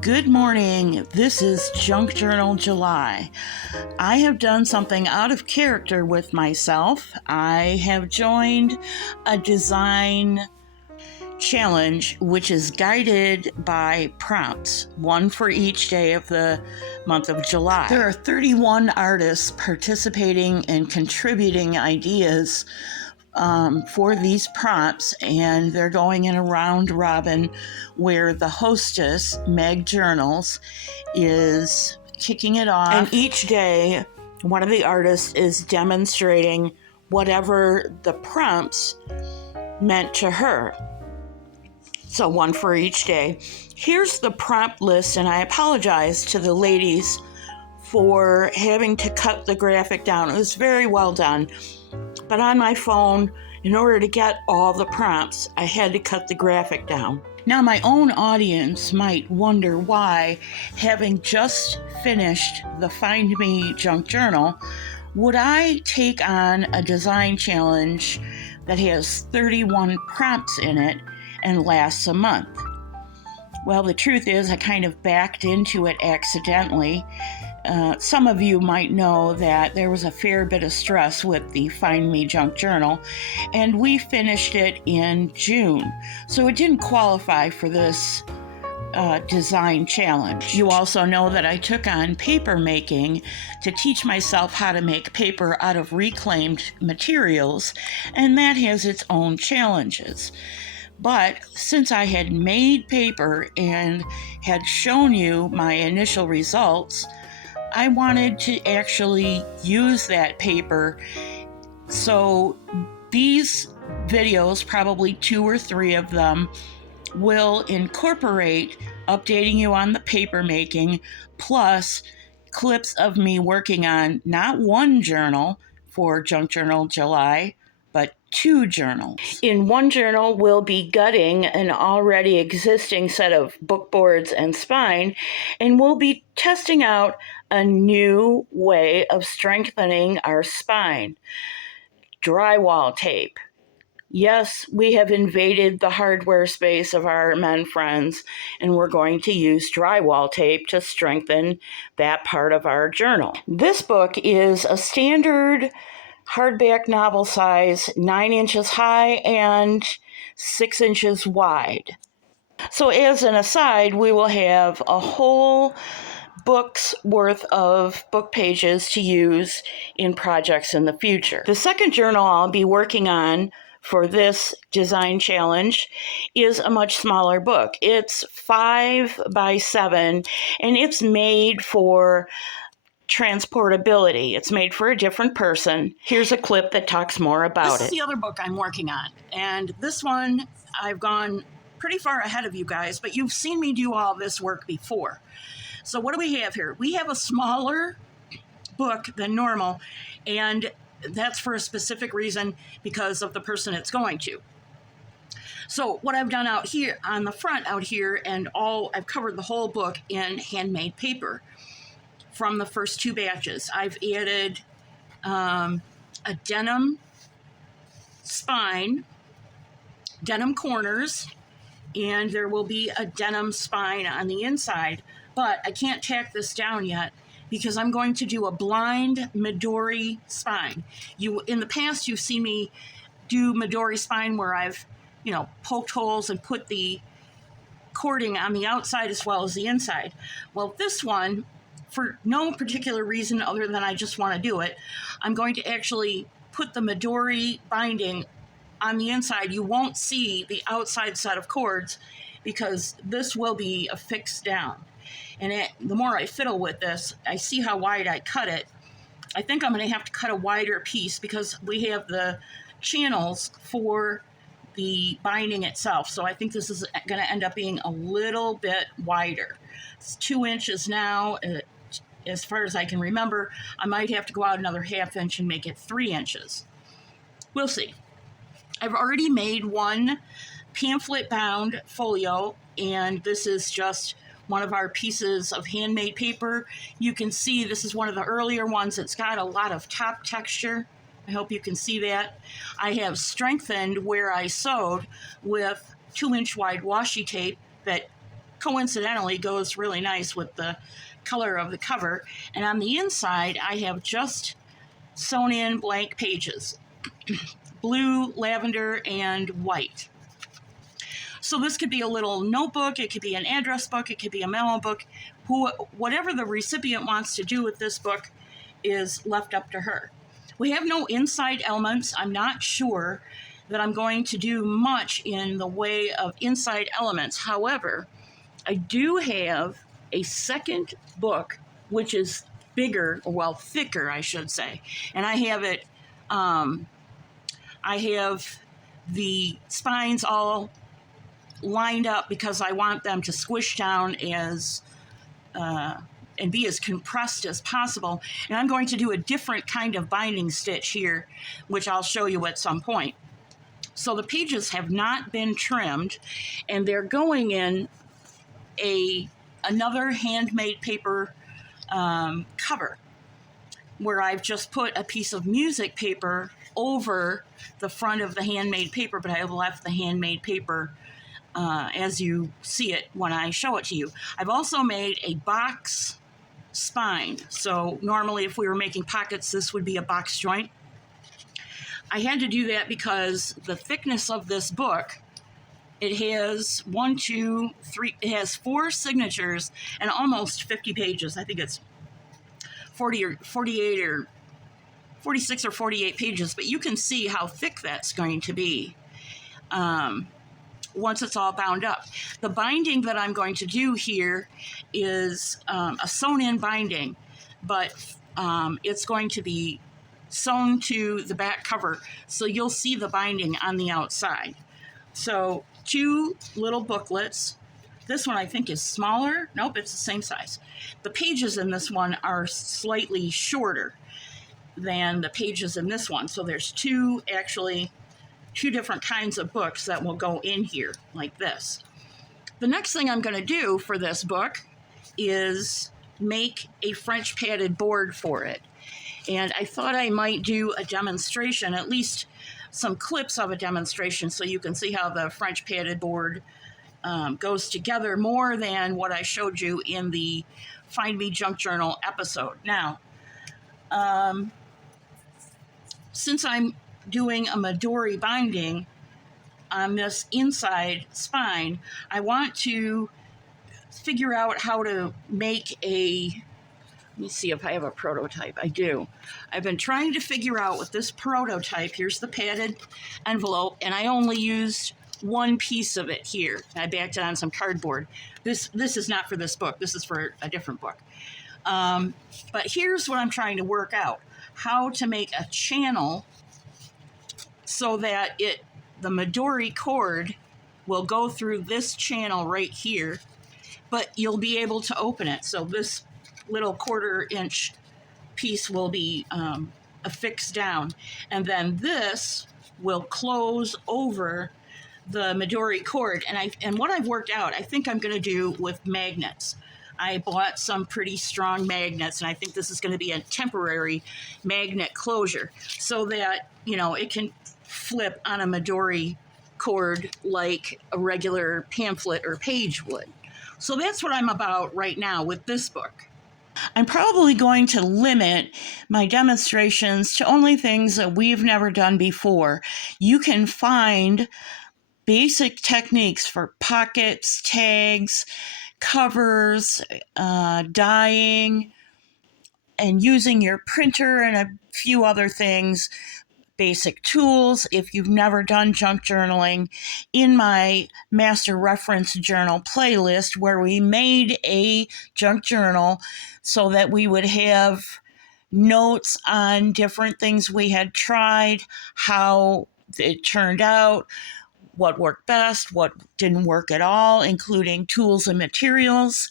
Good morning. This is Junk Journal July. I have done something out of character with myself. I have joined a design challenge which is guided by prompts, one for each day of the month of July. There are 31 artists participating and contributing ideas for these prompts, and they're going in a round robin where the hostess, megjournals, is kicking it off. And each day, one of the artists is demonstrating whatever the prompts meant to her. So one for each day. Here's the prompt list, and I apologize to the ladies for having to cut the graphic down. It was very well done. But on my phone, in order to get all the prompts, I had to cut the graphic down. Now, my own audience might wonder why, having just finished the Find Me Junk Journal, would I take on a design challenge that has 31 prompts in it and lasts a month? Well, the truth is I kind of backed into it accidentally. Some of you might know that there was a fair bit of stress with the Find Me Junk Journal, and we finished it in June. So it didn't qualify for this design challenge. You also know that I took on paper making to teach myself how to make paper out of reclaimed materials, and that has its own challenges. But since I had made paper and had shown you my initial results, I wanted to actually use that paper. So these videos, probably 2 or 3 of them, will incorporate updating you on the paper making, plus clips of me working on not one journal for Junk Journal July, but 2 journals. In one journal, we'll be gutting an already existing set of book boards and spine, and we'll be testing out a new way of strengthening our spine. Drywall tape. Yes, we have invaded the hardware space of our men friends, and we're going to use drywall tape to strengthen that part of our journal. This book is a standard hardback novel size, 9 inches high and 6 inches wide. So as an aside, we will have a whole book's worth of book pages to use in projects in the future. The second journal I'll be working on for this design challenge is a much smaller book. It's 5 by 7, and it's made for transportability. It's made for a different person. Here's a clip that talks more about it. This is the other book I'm working on, and this one I've gone pretty far ahead of you guys, but you've seen me do all this work before. So what do we have here? We have a smaller book than normal, and that's for a specific reason, because of the person it's going to. So what I've done out here on the front out here, and I've covered the whole book in handmade paper from the first 2 batches. I've added a denim spine, denim corners, and there will be a denim spine on the inside, but I can't tack this down yet because I'm going to do a blind Midori spine. In the past, you've seen me do Midori spine where I've, poked holes and put the cording on the outside as well as the inside. Well, this one, for no particular reason other than I just want to do it, I'm going to actually put the Midori binding on the inside. You won't see the outside set of cords because this will be affixed down. And the more I fiddle with this, I see how wide I cut it. I think I'm going to have to cut a wider piece because we have the channels for the binding itself. So I think this is going to end up being a little bit wider. It's 2 inches now. As far as I can remember, I might have to go out another 1/2 inch and make it 3 inches. We'll see. I've already made one pamphlet bound folio, and this is just one of our pieces of handmade paper. You can see this is one of the earlier ones. It's got a lot of top texture. I hope you can see that. I have strengthened where I sewed with 2-inch wide washi tape that coincidentally goes really nice with the color of the cover. And on the inside, I have just sewn in blank pages, blue, lavender, and white. So this could be a little notebook, it could be an address book, it could be a memo book. Whatever the recipient wants to do with this book is left up to her. We have no inside elements. I'm not sure that I'm going to do much in the way of inside elements. However, I do have a second book, which is bigger, well, thicker, I should say. And I have it, I have the spines all lined up because I want them to squish down as and be as compressed as possible. And I'm going to do a different kind of binding stitch here, which I'll show you at some point. So the pages have not been trimmed, and they're going in another handmade paper cover, where I've just put a piece of music paper over the front of the handmade paper, but I have left the handmade paper as you see it when I show it to you. I've also made a box spine. So normally if we were making pockets, this would be a box joint. I had to do that because the thickness of this book, it has it has 4 signatures and almost 50 pages. I think it's 40 or 48 or 46 or 48 pages, but you can see how thick that's going to be once it's all bound up. The binding that I'm going to do here is a sewn-in binding, but it's going to be sewn to the back cover, so you'll see the binding on the outside. So 2 little booklets. This one I think is smaller. Nope, it's the same size. The pages in this one are slightly shorter than the pages in this one. So there's two different kinds of books that will go in here like this. The next thing I'm going to do for this book is make a French padded board for it. And I thought I might do a demonstration, at least some clips of a demonstration, so you can see how the French padded board goes together more than what I showed you in the Find Me Junk Journal episode. Now, since I'm doing a Midori binding on this inside spine, I want to figure out how to make let me see if I have a prototype. I do. I've been trying to figure out with this prototype. Here's the padded envelope, and I only used one piece of it here. I backed it on some cardboard. This is not for this book. This is for a different book. But here's what I'm trying to work out. How to make a channel so that the Midori cord will go through this channel right here, but you'll be able to open it. So this little 1/4 inch piece will be affixed down, and then this will close over the Midori cord. And what I've worked out, I think I'm going to do with magnets. I bought some pretty strong magnets, and I think this is going to be a temporary magnet closure so that, it can flip on a Midori cord like a regular pamphlet or page would. So that's what I'm about right now with this book. I'm probably going to limit my demonstrations to only things that we've never done before. You can find basic techniques for pockets, tags, covers, dyeing, and using your printer and a few other things, basic tools if you've never done junk journaling, in my master reference journal playlist, where we made a junk journal so that we would have notes on different things we had tried, how it turned out, what worked best, what didn't work at all, including tools and materials.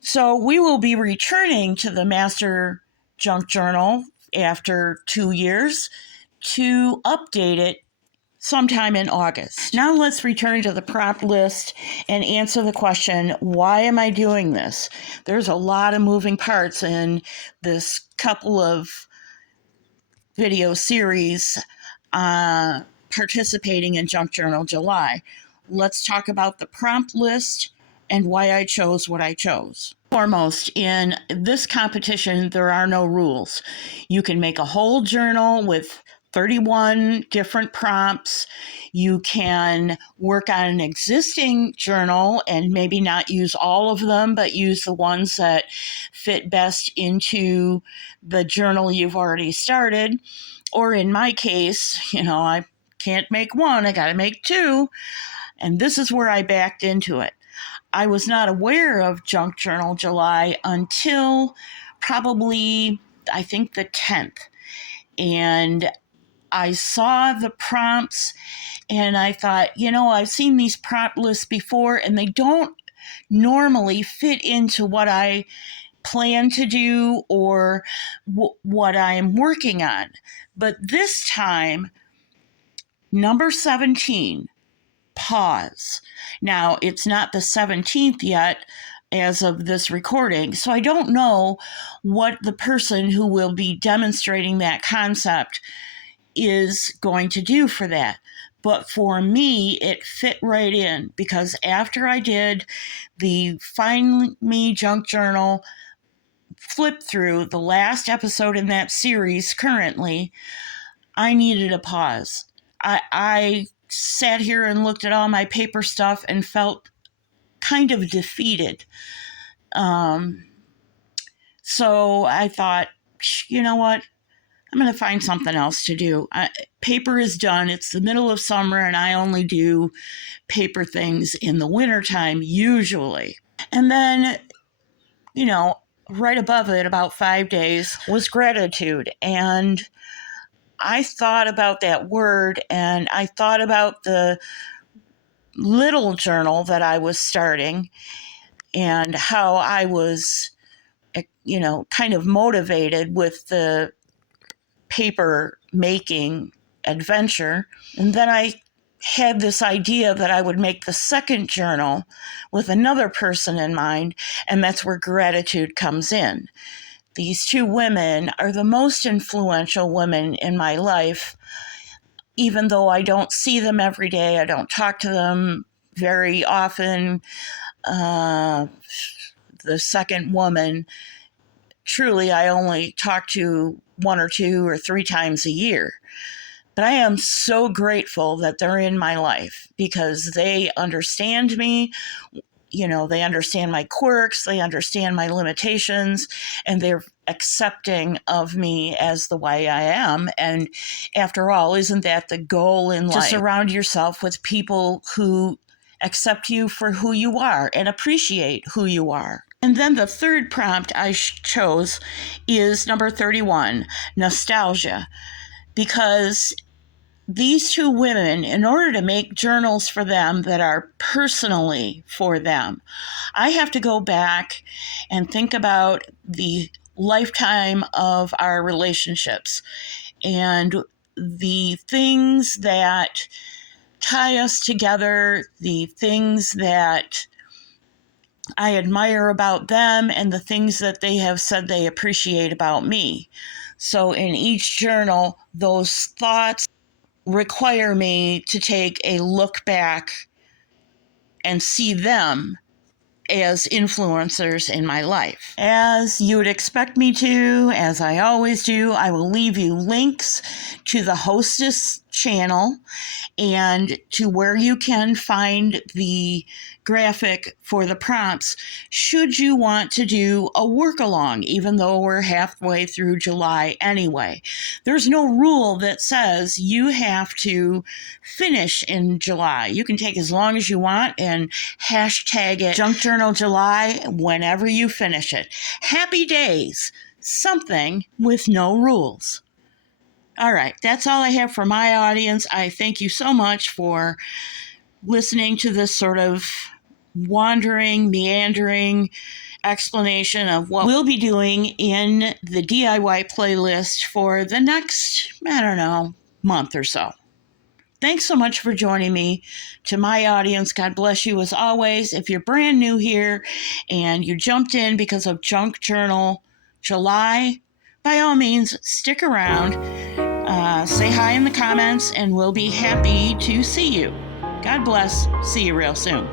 So we will be returning to the Master Junk Journal after 2 years to update it sometime in August. Now let's return to the prompt list and answer the question, why am I doing this? There's a lot of moving parts in this couple of video series participating in Junk Journal July. Let's talk about the prompt list and why I chose what I chose. Foremost, in this competition, there are no rules. You can make a whole journal with 31 different prompts. You can work on an existing journal and maybe not use all of them, but use the ones that fit best into the journal you've already started. Or in my case, I can't make one, I got to make two. And this is where I backed into it. I was not aware of Junk Journal July until probably, I think, the 10th. And I saw the prompts and I thought, I've seen these prompt lists before and they don't normally fit into what I plan to do or what I'm working on. But this time, number 17, pause. Now, it's not the 17th yet as of this recording, so I don't know what the person who will be demonstrating that concept is going to do for that. But for me, it fit right in because after I did the Find Me Junk Journal flip through, the last episode in that series currently, I needed a pause. I sat here and looked at all my paper stuff and felt kind of defeated. So I thought, you know what? I'm going to find something else to do. Paper is done. It's the middle of summer, and I only do paper things in the wintertime usually. And then, right above it, about 5 days, was gratitude. And I thought about that word, and I thought about the little journal that I was starting and how I was, kind of motivated with the paper making adventure. And then I had this idea that I would make the second journal with another person in mind, and that's where gratitude comes in. These two women are the most influential women in my life, even though I don't see them every day. I don't talk to them very often. The second woman, truly, I only talk to 1 or 2 or 3 times a year. But I am so grateful that they're in my life because they understand me. They understand my quirks, they understand my limitations, and they're accepting of me as the way I am. And after all, isn't that the goal in life? To surround yourself with people who accept you for who you are and appreciate who you are. And then the third prompt I chose is number 31, nostalgia, because these two women, in order to make journals for them that are personally for them, I have to go back and think about the lifetime of our relationships and the things that tie us together, the things that I admire about them, and the things that they have said they appreciate about me. So in each journal, those thoughts require me to take a look back and see them as influencers in my life. As you would expect me to, as I always do, I will leave you links to the Hostess channel and to where you can find the graphic for the prompts should you want to do a work along, even though we're halfway through July anyway. There's no rule that says you have to finish in July. You can take as long as you want and hashtag it Junk Journal July whenever you finish it. Happy days, something with no rules. All right, that's all I have for my audience. I thank you so much for listening to this sort of wandering, meandering explanation of what we'll be doing in the DIY playlist for the next, month or so. Thanks so much for joining me. To my audience, God bless you as always. If you're brand new here and you jumped in because of Junk Journal July, by all means, stick around. Say hi in the comments, and we'll be happy to see you. God bless. See you real soon.